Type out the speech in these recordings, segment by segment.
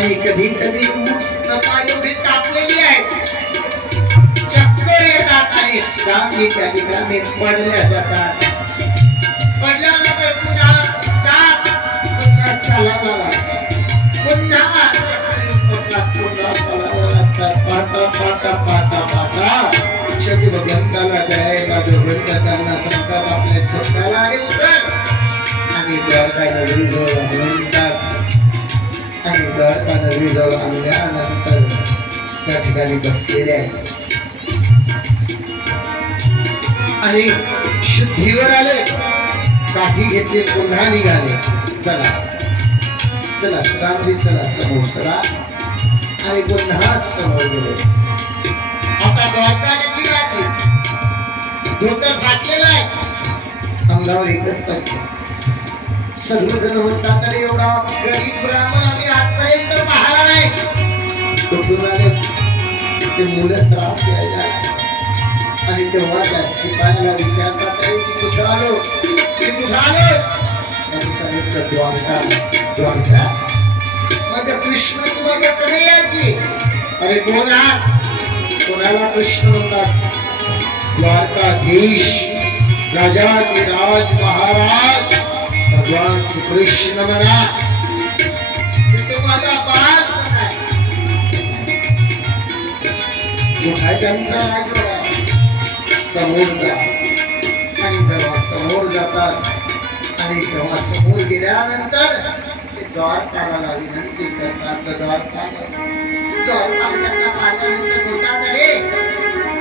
आणि कधी कधी पाय एवढी तापलेली आहे, चक्कर येतात आणि सुदामजी त्या ठिकाणी पडल्या जातात. पडल्यानंतर पुन्हा चालायला लागतात, पुन्हा चक्कर येतात, पुन्हा चालायला लागतात. पाहता शेवटी भगवंताला द्यायला भगवंतांना सांगतात आपल्या भक्ताला अरे उचल आणि द्वारका नगरीजवळ आणतात. आणि द्वारका नगरीजवळ आणल्यानंतर त्या ठिकाणी बसलेले आहेत आणि शुद्धीवर आले, काठी घेतली, पुन्हा निघाले. चला चला सुदामजी चला समोर चला आणि पुन्हा समोर गेले. आता द्वारका नगरी राहते, धोतर फाटलेला आहे, अंगावर एकच पडले. सर्वजण म्हणतात अरे एवढा गरीब ब्राह्मण आम्ही आजपर्यंत पाहिला नाही. कुठून आले ते मुलं त्रास द्यायला आणि तेव्हा त्या शिपायाला विचारतात अरे मी कुठं आलो, मी कुठं आलो. त्यांनी सांगितलं द्वारका. द्वारका माझ्या कृष्ण तू माझ्याकडे यायची. अरे कोण आहात, कोणाला कृष्ण म्हणतात. द्वारकाधीश राजाधिराज महाराज भगवान श्री कृष्ण म्हणा. तो माझा बाळ सखाय, कुठे त्यांचा राजवाडा. समोर जा आणि जेव्हा समोर जातात आणि तेव्हा समोर गेल्यानंतर ते द्वारपालाला विनंती करतात. द्वारपालाला पाहिल्यानंतर बोलतात अरे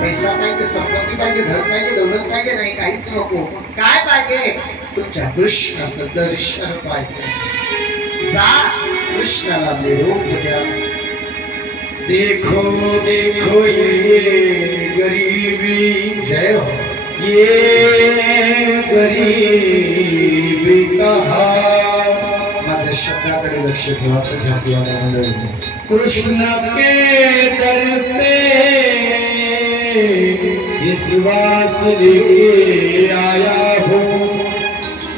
पैसा पाहिजे, संपत्ती पाहिजे, धन पाहिजे, दौलत पाहिजे, नाही काहीच नको. काय पाहिजे, तुमच्या कृष्णाचं दर्शन पाहिजे. जा कृष्णाला निरोप द्या. देखो देखो ये गरीबी, जय हो, ये गरीबी कहा. माझ्या शब्दाकडे लक्ष ठेवायचं झाली मंडळी. कृष्ण के दर पे विश्वास लेके आया हूँ,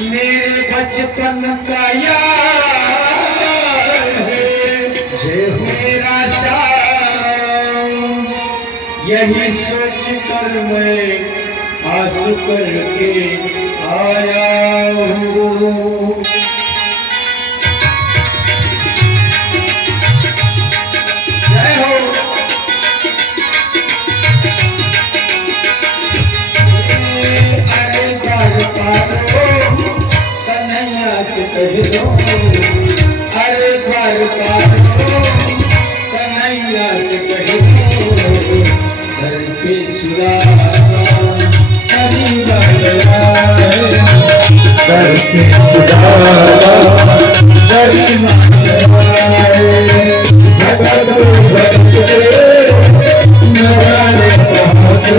मेरे बचपन का यार है मेरा शाम. यही सोच कर मैं आंसू करके आया हूँ. अरे द्वारका कन्हैया से कह दो, घर पे सुदामा कहीं गया है, घर पे सुदामा कहीं गया है. भगत भगत न जाने कहाँ से,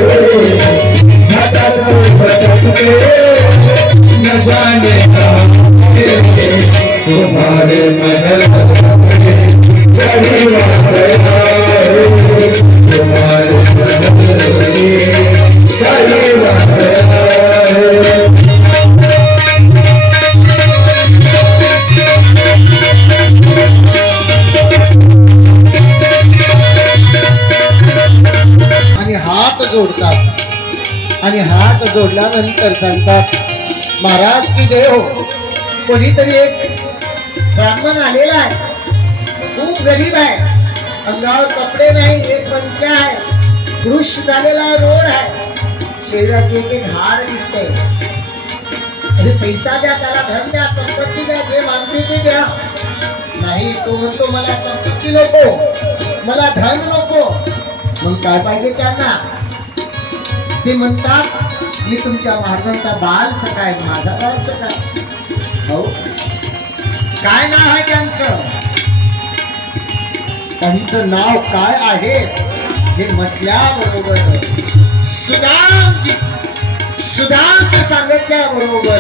भगत भगत न जाने कहाँ तुम्हारे महल तुम्हारे आणि हात जोडतात आणि हात जोडल्यानंतर सांगतात महाराज की जय हो. कोणीतरी एक ब्राह्मण आलेला आहे, खूप गरीब आहे, अंगावर कपडे नाही, एक पंचा आहे, कृष झालेला रोड आहे, शरीराची एक हाड दिसते. अरे पैसा द्या, त्याला धन द्या, संपत्ती द्या, जे मागते ते द्या. नाही, तो म्हणतो मला संपत्ती नको, मला धन नको. मग काय पाहिजे त्यांना. ते म्हणतात मी तुमच्या महाराजांचा बाल सखाय, माझा बाल सखाय. हो, काय नाव आहे त्यांचं, त्यांचं नाव काय आहे हे म्हटल्याबरोबर सुदामजी, सुदाम सांगितल्याबरोबर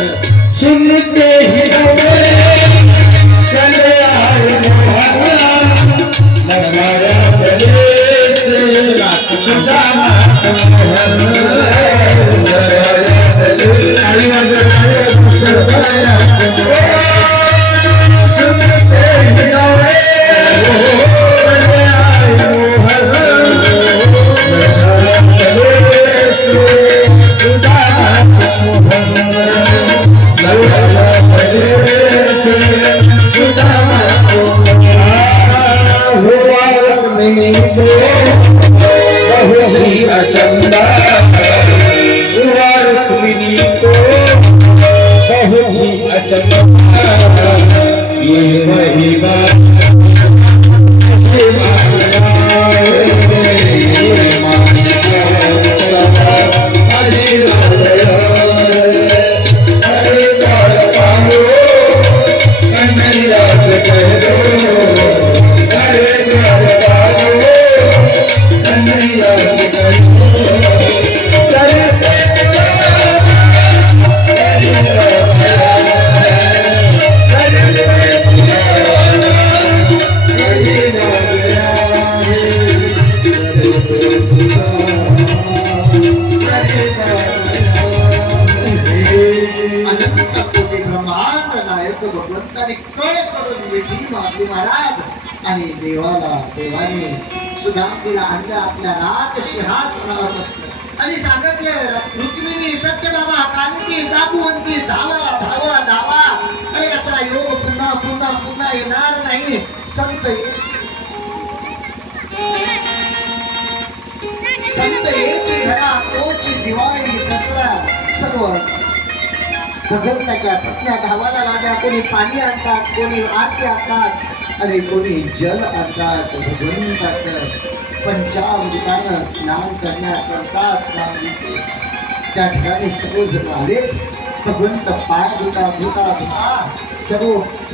सुनते ही चले आए लगाया गले से सुदामा सुनते ही महाराज आणि देवाने सुदामजीला आणलं आपल्या राज सिंहासनावर बसलं आणि सांगितलं रुक्मिणी सत्यभामा कालिंदी जांबुवंती धावा धावा धावा. अरे असा योग पुन्हा पुन्हा पुन्हा येणार नाही. संत येते घरा तोची दिवाळी दसरा सर्व भगवंताच्या पत्न्या धावाला लागल्या. कोणी पाणी आणतात, कोणी आरती आणतात, अरे कोणी जल आणतात. भगवंताचं पंचामृतानं स्नान करण्याकरता स्नान घेते. त्या ठिकाणी सर्वजण आले. भगवंत पाय धुता धुता धुता सर्व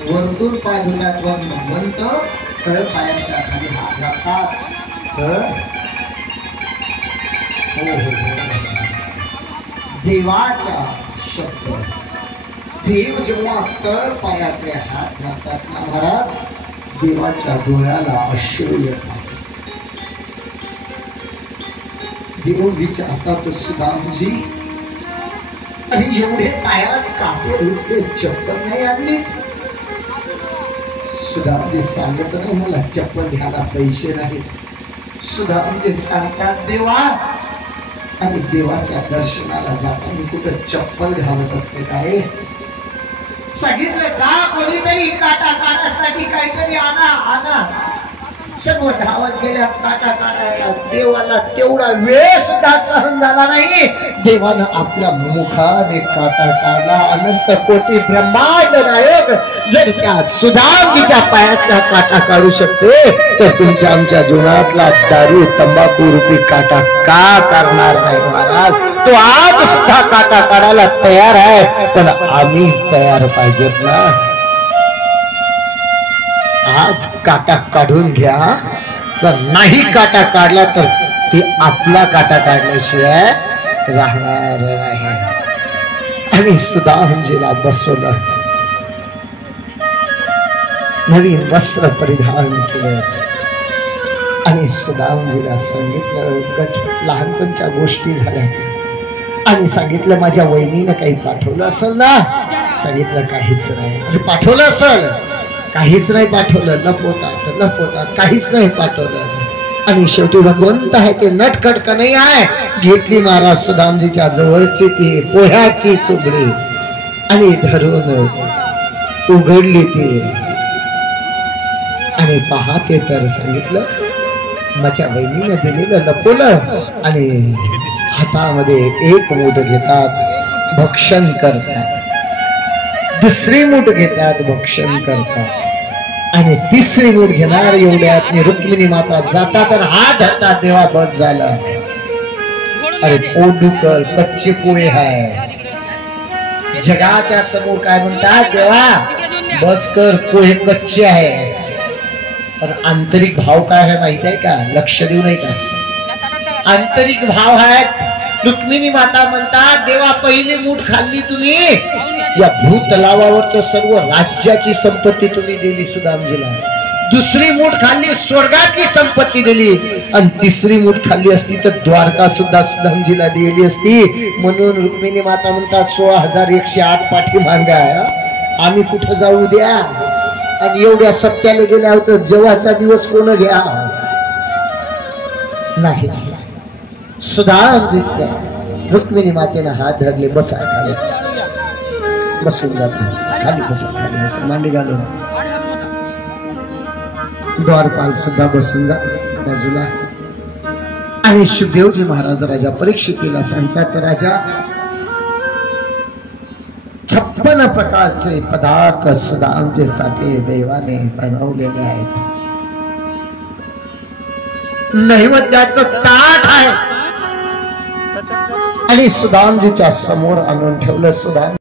वरतून पाय धुतात. भगवंत तळ पायाच्या खाली हात घालतात. तर देवाचा शब्द देव जेव्हा तळ पायाकडे हात घालतात ना महाराज, देवाच्या डोळ्याला अश्रू येतात. देव विचारतात सुदामजी आणि एवढे पायात काटे रुपये चप्पल नाही आणलीच. सुदामजी सांगत नाही मला चप्पल घ्यायला पैसे नाहीत. सुदामजी सांगतात देवा, आणि देवाच्या दर्शनाला जाताना कुठं चप्पल घालत असते काय? सांगितलं जा कोणीतरी काटा काढण्यासाठी काहीतरी आणा आणा. सर्व धावत गेल्या काटा काढायला. देवाला तेवढा वेळ सुद्धा सहन झाला नाही. देवानं आपल्या मुखाने काटा काढला. अनंत कोटी ब्रह्मांड नायक जर त्या सुदामजीच्या पायातला काटा काढू शकते तर तुमच्या आमच्या जीवनातला दारू तंबाखू रूपी काटा का करणार नाही महाराज? तो आज सुद्धा काटा काढायला तयार आहे, पण आम्ही तयार पाहिजेत ना. आज काटा काढून घ्या. जर नाही काटा काढला तर ती आपला काटा काढल्याशिवाय राहणार नाही. आणि सुदामजीला बसवलं. नवीन वस्त्र परिधान केलं आणि सुदामजीला सांगितलं लहानपणच्या गोष्टी झाल्या आणि सांगितलं माझ्या वहिनीनं काही पाठवलं असेल ना. सांगितलं काहीच नाही. अरे पाठवलं असेल? काहीच नाही पाठवलं. लपवतात काहीच नाही पाठवलं. आणि शेवटी भगवंत आहे ते नटखटक नाही आहे. घेतली महाराज सुदामजीच्या जवळची ती पोह्याची चुबडी आणि धरून उघडली ती आणि पाहते तर सांगितलं माझ्या बहिणीने दिलेलं लपवलं. आणि हातामध्ये एक मूठ घेतात, भक्षण करतात. दुसरी मूठ घेतात, भक्षण करतात. आणि तिसरी मूठ घेणार एवढ्यात रुक्मिणी माता जातात आणि हात धरतात. देवा बस झालं. अरे पोटुकल कच्चे पोहे आहे. जगाच्या समोर काय म्हणतात? देवा बस कर, पोहे कच्चे आहे. पण आंतरिक भाव काय आहे माहित आहे का? लक्ष देऊ नाही का? आंतरिक भाव आहेत. रुक्मिणी माता म्हणतात देवा पहिली मूठ खाल्ली तुम्ही, या भूतलावावरच सर्व राज्याची संपत्ती तुम्ही दिली सुदामजीला. दुसरी मूठ खाल्ली स्वर्गातली संपत्ती दिली. आणि तिसरी मूठ खाल्ली असती तर द्वारका सुद्धा सुदामजीला दिली असती. म्हणून रुक्मिणी माता म्हणतात 16,108 पाठी मांगा. आम्ही कुठं जाऊ द्या. आणि एवढ्या सप्त्याला गेल्या होत्या जेव्हाचा दिवस कोण घ्या नाही. सुदामजी रुक्मिणी मातेने हात धरले. बसा खाली. बसून जाते. खाली बसा, खाली बसा. मांडी घालून. द्वारपाल सुद्धा बसून जा बाजूला. आणि सुखदेवजी महाराज राजा परीक्षितीला सांगतात राजा 56 प्रकारचे पदार्थ सुदामजीसाठी देवाने बनवलेले आहेत. नैवेद्याचं ताट आहे आणि सुदामजीच्या समोर आणून ठेवलं. सुदाम